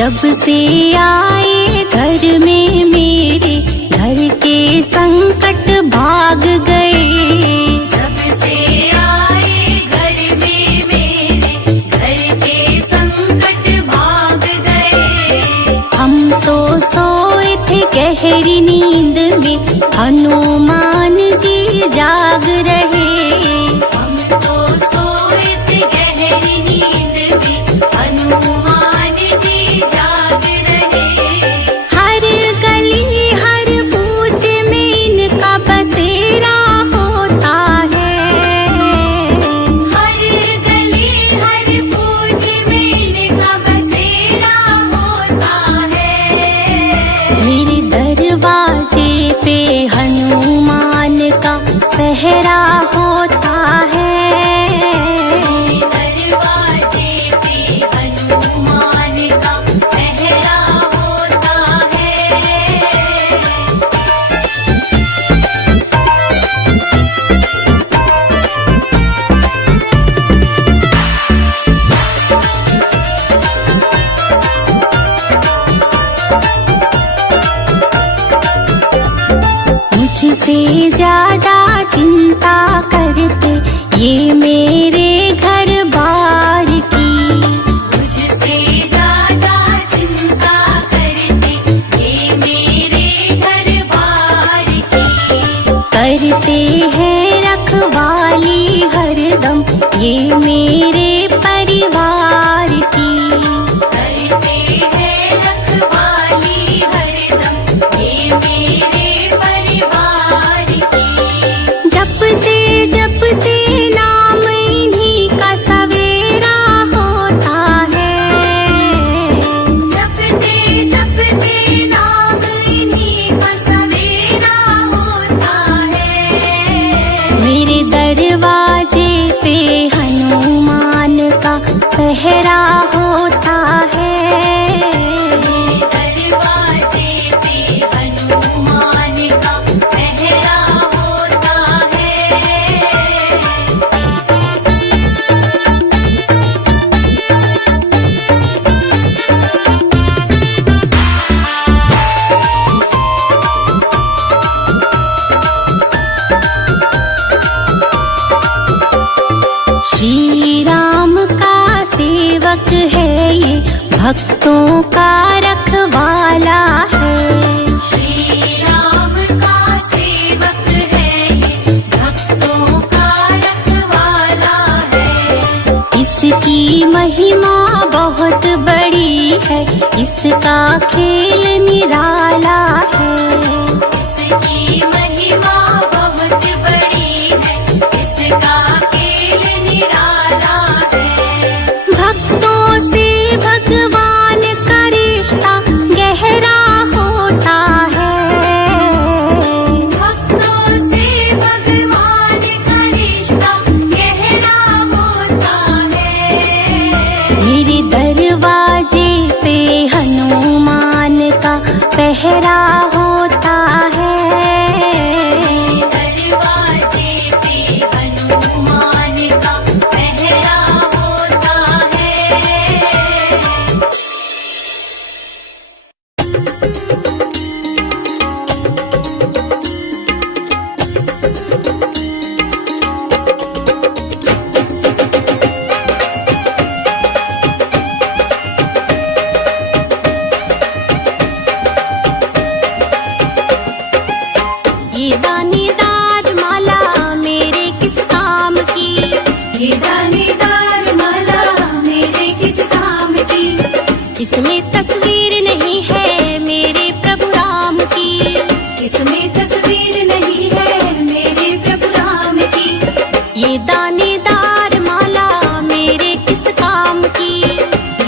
जब से आए घर में मेरे, घर के संकट भाग गए। जब से आए घर में मेरे, घर के संकट भाग गए। हम तो सोए थे गहरी नींद में, हनुमान जी जाग रहे। हम तो सोए थे गहरी नींद में, हनुमान जी जाग रहे। हर गली हर कूच में इनका बसेरा होता है। हर गली हर कूच में इनका बसेरा होता है। मेरे दरवाजे पे हनुमान का पहरा होता है। दरवाजे पे हनुमान का पहरा होता है। मुझसे ज्यादा चिंता करते ये मेरे घर बार की। मुझसे ज्यादा चिंता करते ये मेरे घर बार की। करते हैं रखवाली हरदम ये मेरे परिवार की। करते हैं रखवाली हरदम ये मेरे परिवार की। जपते जपते नाम इन्हीं का सवेरा होता है। जपते जपते नाम इन्हीं का सवेरा होता है। मेरे दरवाजे पे हनुमान का पहरा होता है। दरवाजे पे हनुमान का पहरा होता है। श्री राम का सेवक है ये, भक्तों का रखवाला है। श्री राम का सेवक है ये, भक्तों का रखवाला है। इसकी महिमा बहुत बड़ी है, इसका खेल निराला है। इसकी महिमा बहुत बड़ी है, इसका खेल निराला है। भक्तों से भगवान का रिश्ता गहरा होता है। भक्तों से भगवान का रिश्ता गहरा होता है। मेरे दरवाजे पे हनुमान का पहरा होता है। दरवाजे पे हनुमान का पहरा होता है। ये दानेदार माला मेरे किस काम की। ये दानेदार माला मेरे किस काम की। इसमें तस्वीर नहीं है मेरे प्रभु राम की। इसमें तस्वीर नहीं है मेरे प्रभु राम की। ये दानेदार माला मेरे किस काम की।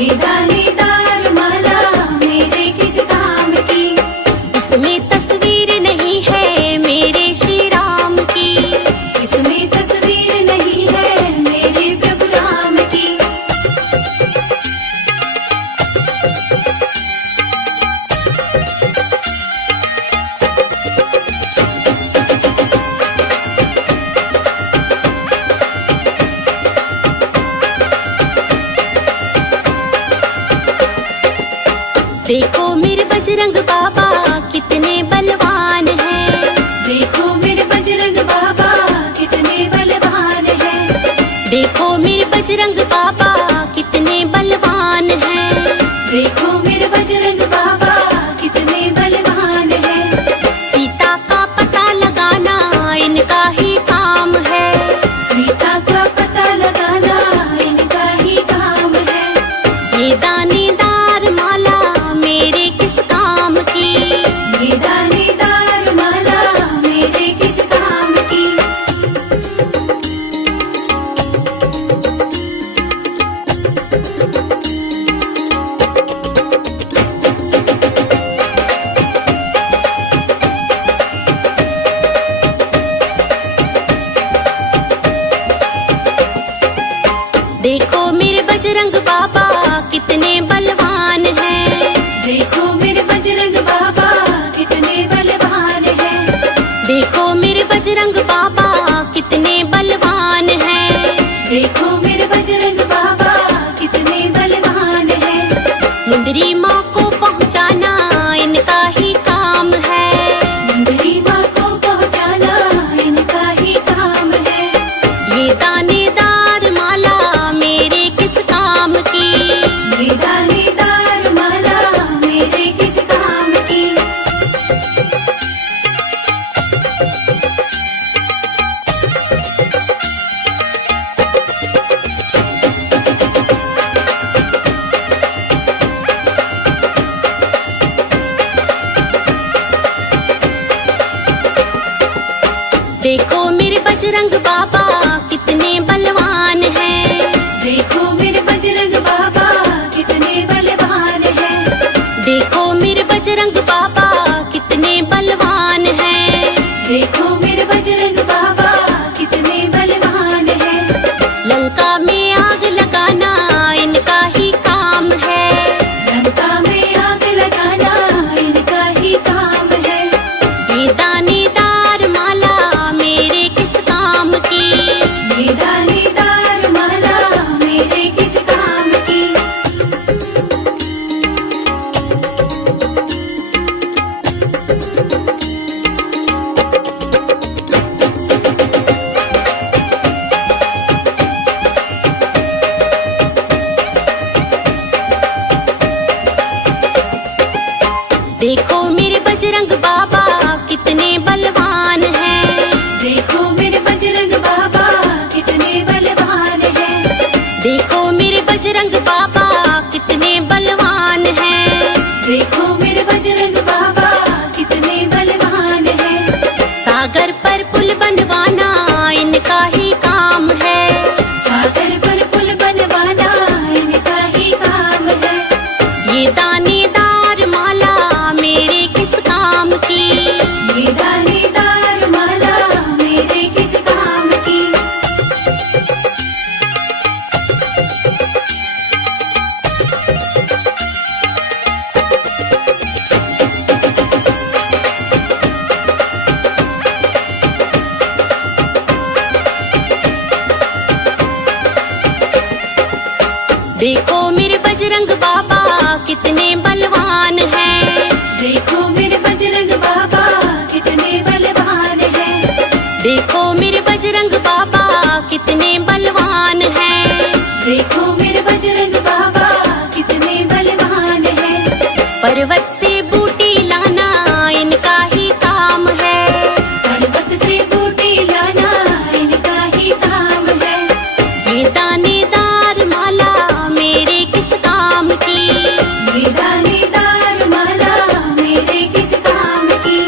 ये दानेदार माला मेरे किस काम की। इसमें तस्वीर नहीं है मेरे श्री राम की। इसमें तस्वीर नहीं है मेरे प्रभु राम की। देखो मेरे बजरंग बाबा कितने बलवान हैं। देखो मेरे बजरंग बाबा कितने बलवान हैं। देखो मेरे बजरंग बाबा कितने बलवान हैं। देखो मेरे बजरंग बाबा कितने बलवान हैं। लंका में आग लगाना इनका ही काम है। लंका में आग लगाना इनका ही काम है। ये दानेदार माला मेरे किस काम की। ये दानेदार माला मेरे किस काम की। देखो मेरे बजरंग बाबा कितने बलवान हैं। देखो मेरे बजरंग बाबा कितने बलवान हैं। देखो मेरे बजरंग बाबा कितने बलवान हैं। देखो मेरे बजरंग बाबा कितने बलवान हैं। सागर पर पुल बनवाना इनका ही काम है। सागर पर पुल बनवाना इनका ही काम है। ये दानेदार माला मेरे किस काम की। ये दानेदार माला मेरे किस काम की। देखो मेरे बजरंग बाबा कितने बलवान हैं। देखो मेरे बजरंग बाबा कितने बलवान हैं। देखो मेरे बजरंग बाबा कितने बलवान हैं। देखो मेरे बजरंग बाबा कितने बलवान हैं। पर्वत से बूटी लाना इनका ही काम है। पर्वत से बूटी लाना इनका ही काम है। ये दानेदार माला मेरे किस काम की। ये दानेदार माला मेरे किस काम की।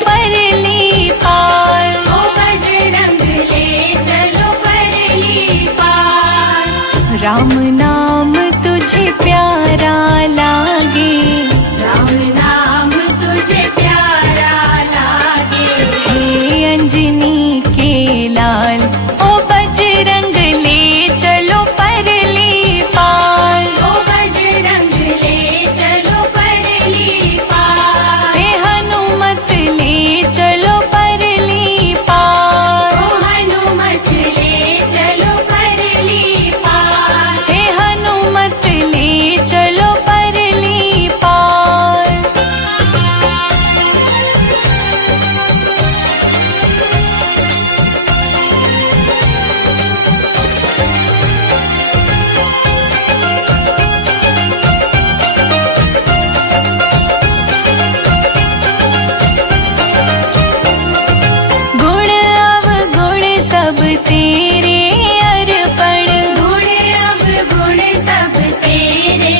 परली पार। ओ बजरंग ले चलो परली पार। राम नाम तुझे प्यारा लागे, राम नाम तुझे प्यारा लागे। हे अंजनी के लाल, ओ बजरंग ले चलो परली पार। ओ बजरंग ले चलो परली पार। हे हनुमत ले चलो परली पार। ओ हनुमत ले चलो परली पार। हे हनुमत ले चलो परली पार। गुण अवगुण सब तेरे अर्पण, गुण अवगुण सब तेरे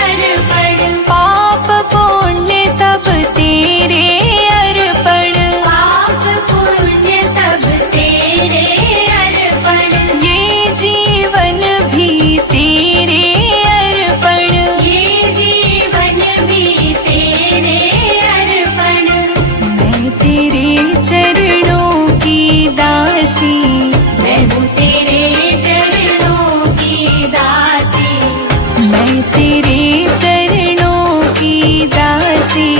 अर्पण। पाप पुण्य सब तेरे अर्पण। पाप पुण्य सब तेरे अर्पण। ये जीवन भी तेरे अर्पण। ये जीवन भी तेरे अर्पण। मैं तेरे चरणों की दासी, मैं हूँ तेरे चरणों की दासी। मैं तेरे चरणों की दासी,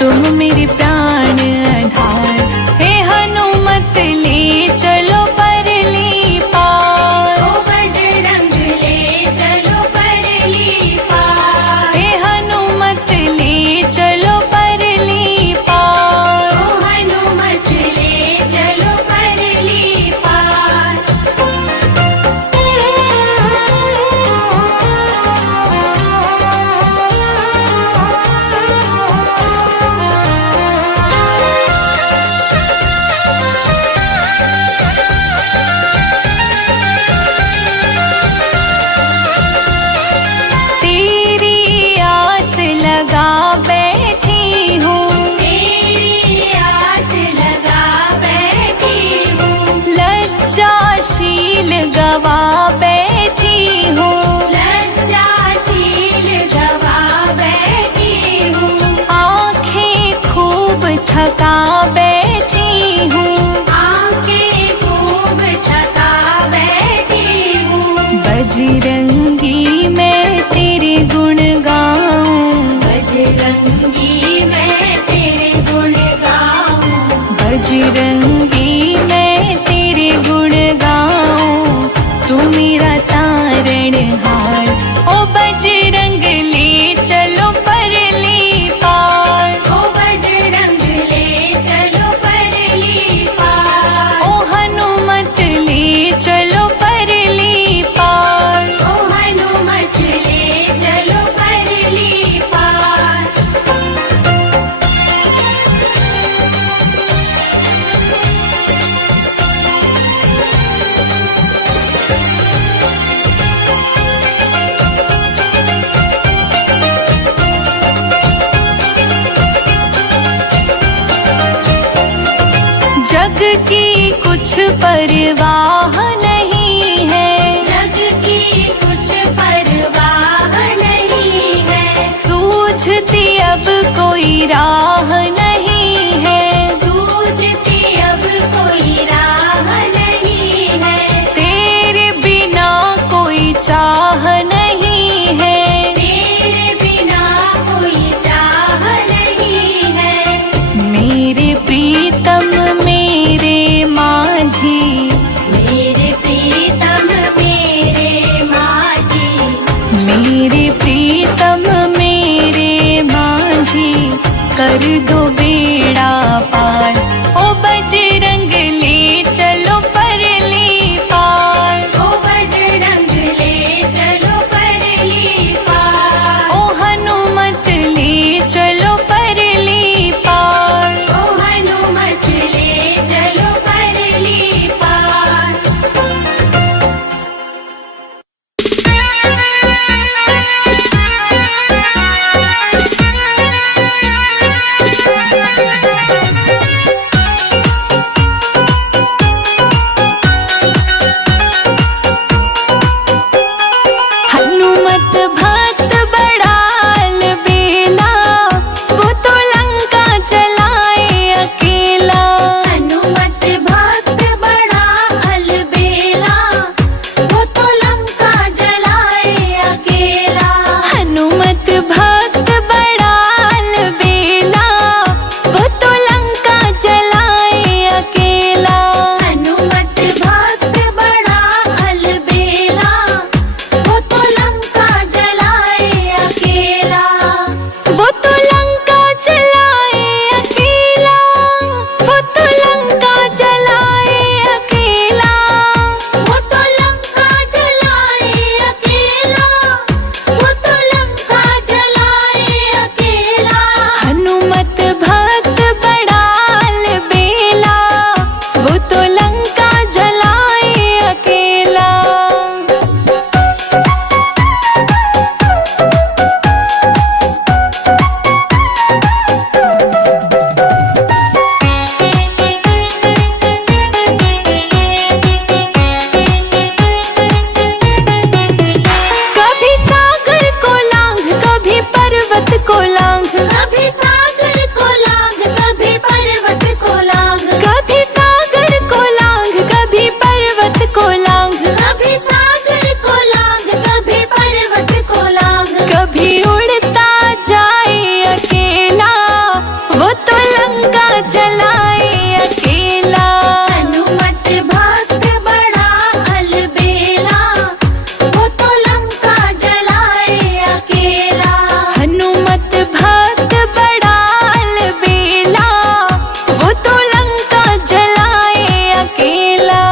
तुम मेरे प्राण आधार। हे हनुमत ले चलो परली पार। ओ बजरंग ले चलो परली पार। हे हनुमत ले चलो परली पार। ओ हनुमत ले चलो परली पार। तेरी आस लगा बैठी हूँ, तेरी आस लगा बैठी हूँ। लज्जाशील गवा बैठी हूँ। लज्जाशील गवा बैठी हूँ। आँखें खूब थका बैठी हूँ। आंखें खूब थका बैठी हूँ। बजरंगी मैं तेरे गुण गाऊं, बजरंगी मैं तेरे गुण गाऊं। बजरंगी मैं तेरे गुण गाऊं। तू मेरा तारणहार, ओ बजरंग ले चलो परली पार। ओ बजरंग ले चलो परली पार। ओ हनुमत ले चलो परली पार। ओ हनुमत ले चलो परली पार। जग की कुछ परवाह नहीं है, जग की कुछ परवाह नहीं है। सूझती अब कोई राह नहीं है। सूझती अब कोई राह नहीं है। तेरे बिना कोई चाह नहीं है। तेरे बिना कोई चाह नहीं है। मेरे प्रीतम मेरे माझी, मेरे प्रीतम मेरे माझी। मेरे प्रीतम मेरे माझी, कर दो बेड़ा पार। ओ बजरंग ले चलो परली पार। ओ बजरंग ले चलो परली पार। ओ हनुमत ले चलो परली पार। ओ हनुमत ले चलो परली पार। लंका जलाए अकेला। हनुमत भक्त बड़ा अलबेला, वो तो लंका जलाए अकेला। हनुमत भक्त बड़ा अलबेला, वो तो लंका जलाए अकेला।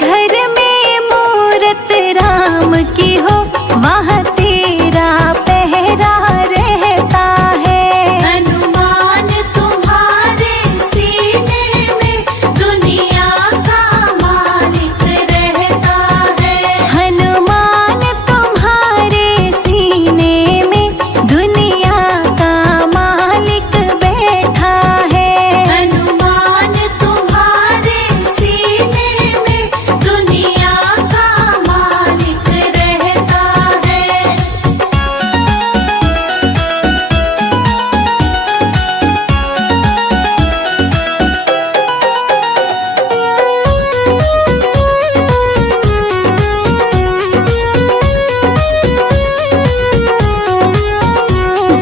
घर में मूरत राम की हो वहाँ तेरा पहरा रहता है। हनुमान तुम्हारे सीने में दुनिया का मालिक रहता है। हनुमान तुम्हारे सीने में दुनिया का मालिक बैठा है। हनुमान तुम्हारे सीने में दुनिया का मालिक रहता है।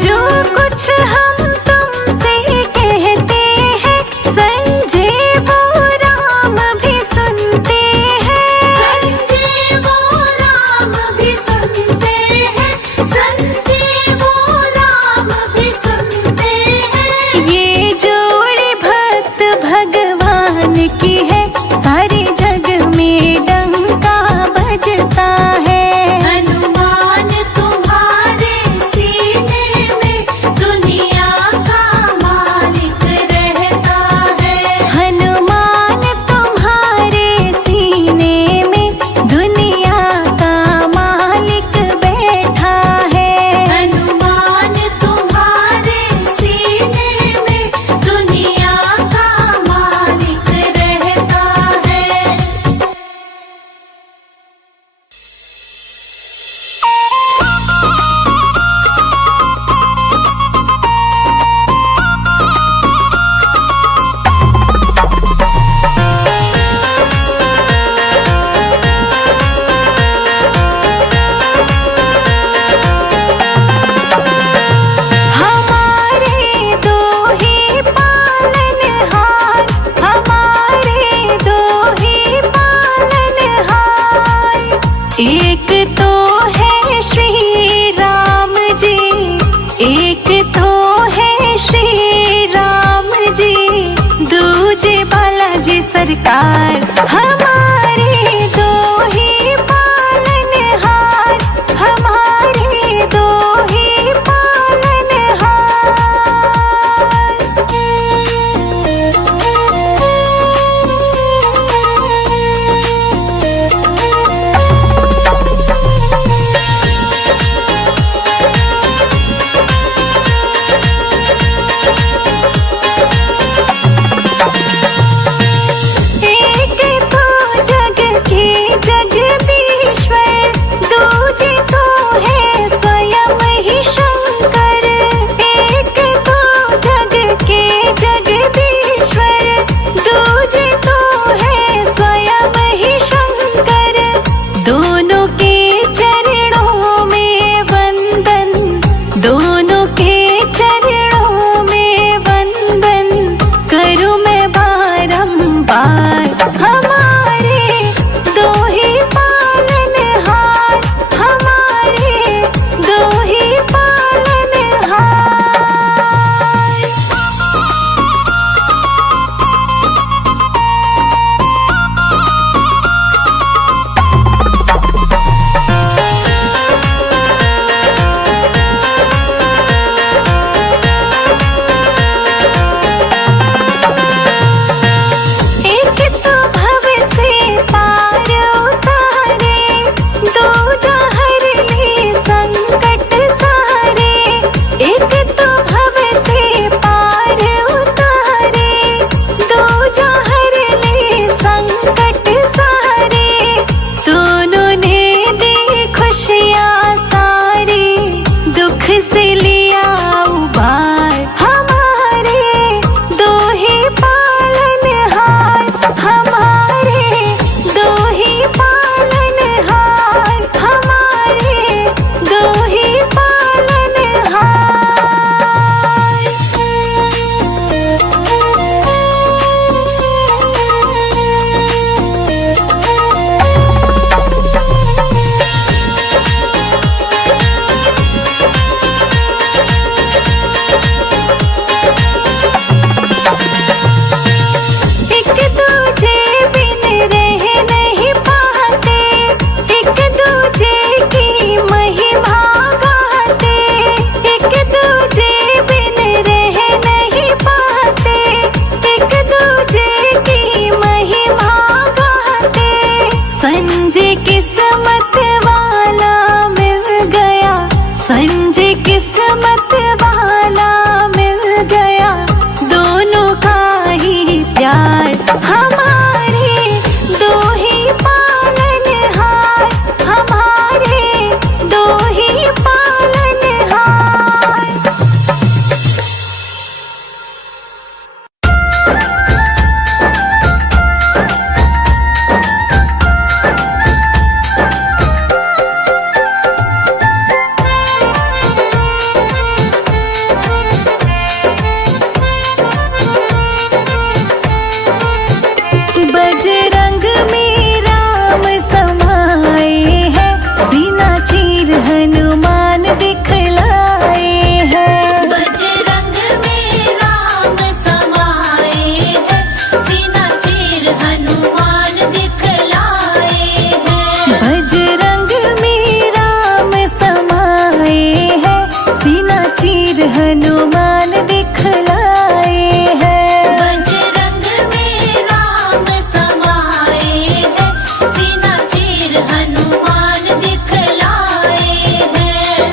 जो कुछ हम तुमसे कहते हैं संजय वो राम भी सुनते हैं। संजय वो राम भी सुनते हैं। संजय वो राम भी सुनते हैं। ये जोड़ी भक्त भगवान की है सारे जग में डंका बजता है। हनुमान तुम्हारे सीने में दुनिया का मालिक रहता है। हनुमान तुम्हारे सीने में दुनिया का मालिक बैठा है। हनुमान तुम्हारे सीने में दुनिया का मालिक रहता है। हमारे दो ही पालनहार, हमारे दो ही पालनहार। एक तो है श्री राम जी, एक तो है श्री राम जी, दूजे बालाजी सरकार। हमारे दो ही पालनहार, हमारे दो ही पालनहार। एक तो संजय किस्मत वाला मिल गया, संजय किस्मत वाला मिल गया, दोनों का ही प्यार, हमारे दो ही पालनहार, हमारे दो ही पालनहार। बजरंग में राम समाए हैं, सीना चीर हनुमान दिखलाए हैं। बजरंग में राम समाए हैं, सीना चीर हनुमान दिखलाए हैं। बजरंग में राम समाए हैं, सीना चीर हनुमान दिखलाए हैं। बजरंग में राम समाए हैं, सीना चीर हनुमान दिखलाए हैं।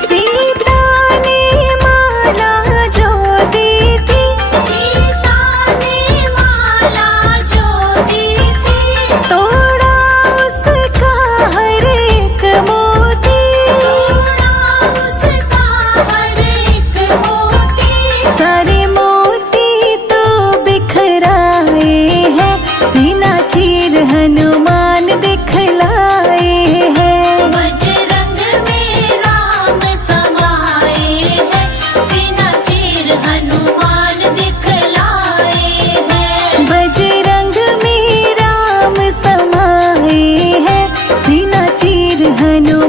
सीता ने माला जो दी थी, सीता ने माला जो दी थी, तोड़ा उसका हर एक मोती, तोड़ा उसका हर एक मोती। सारे मोती तो बिखराए हैं, सीना चीर हनुमान दिखलाए हैं। बजरंग में राम समाए हैं, सीना चीर हनुमान दिखलाए हैं। बजरंग में राम समाए हैं, सीना चीर हनुमान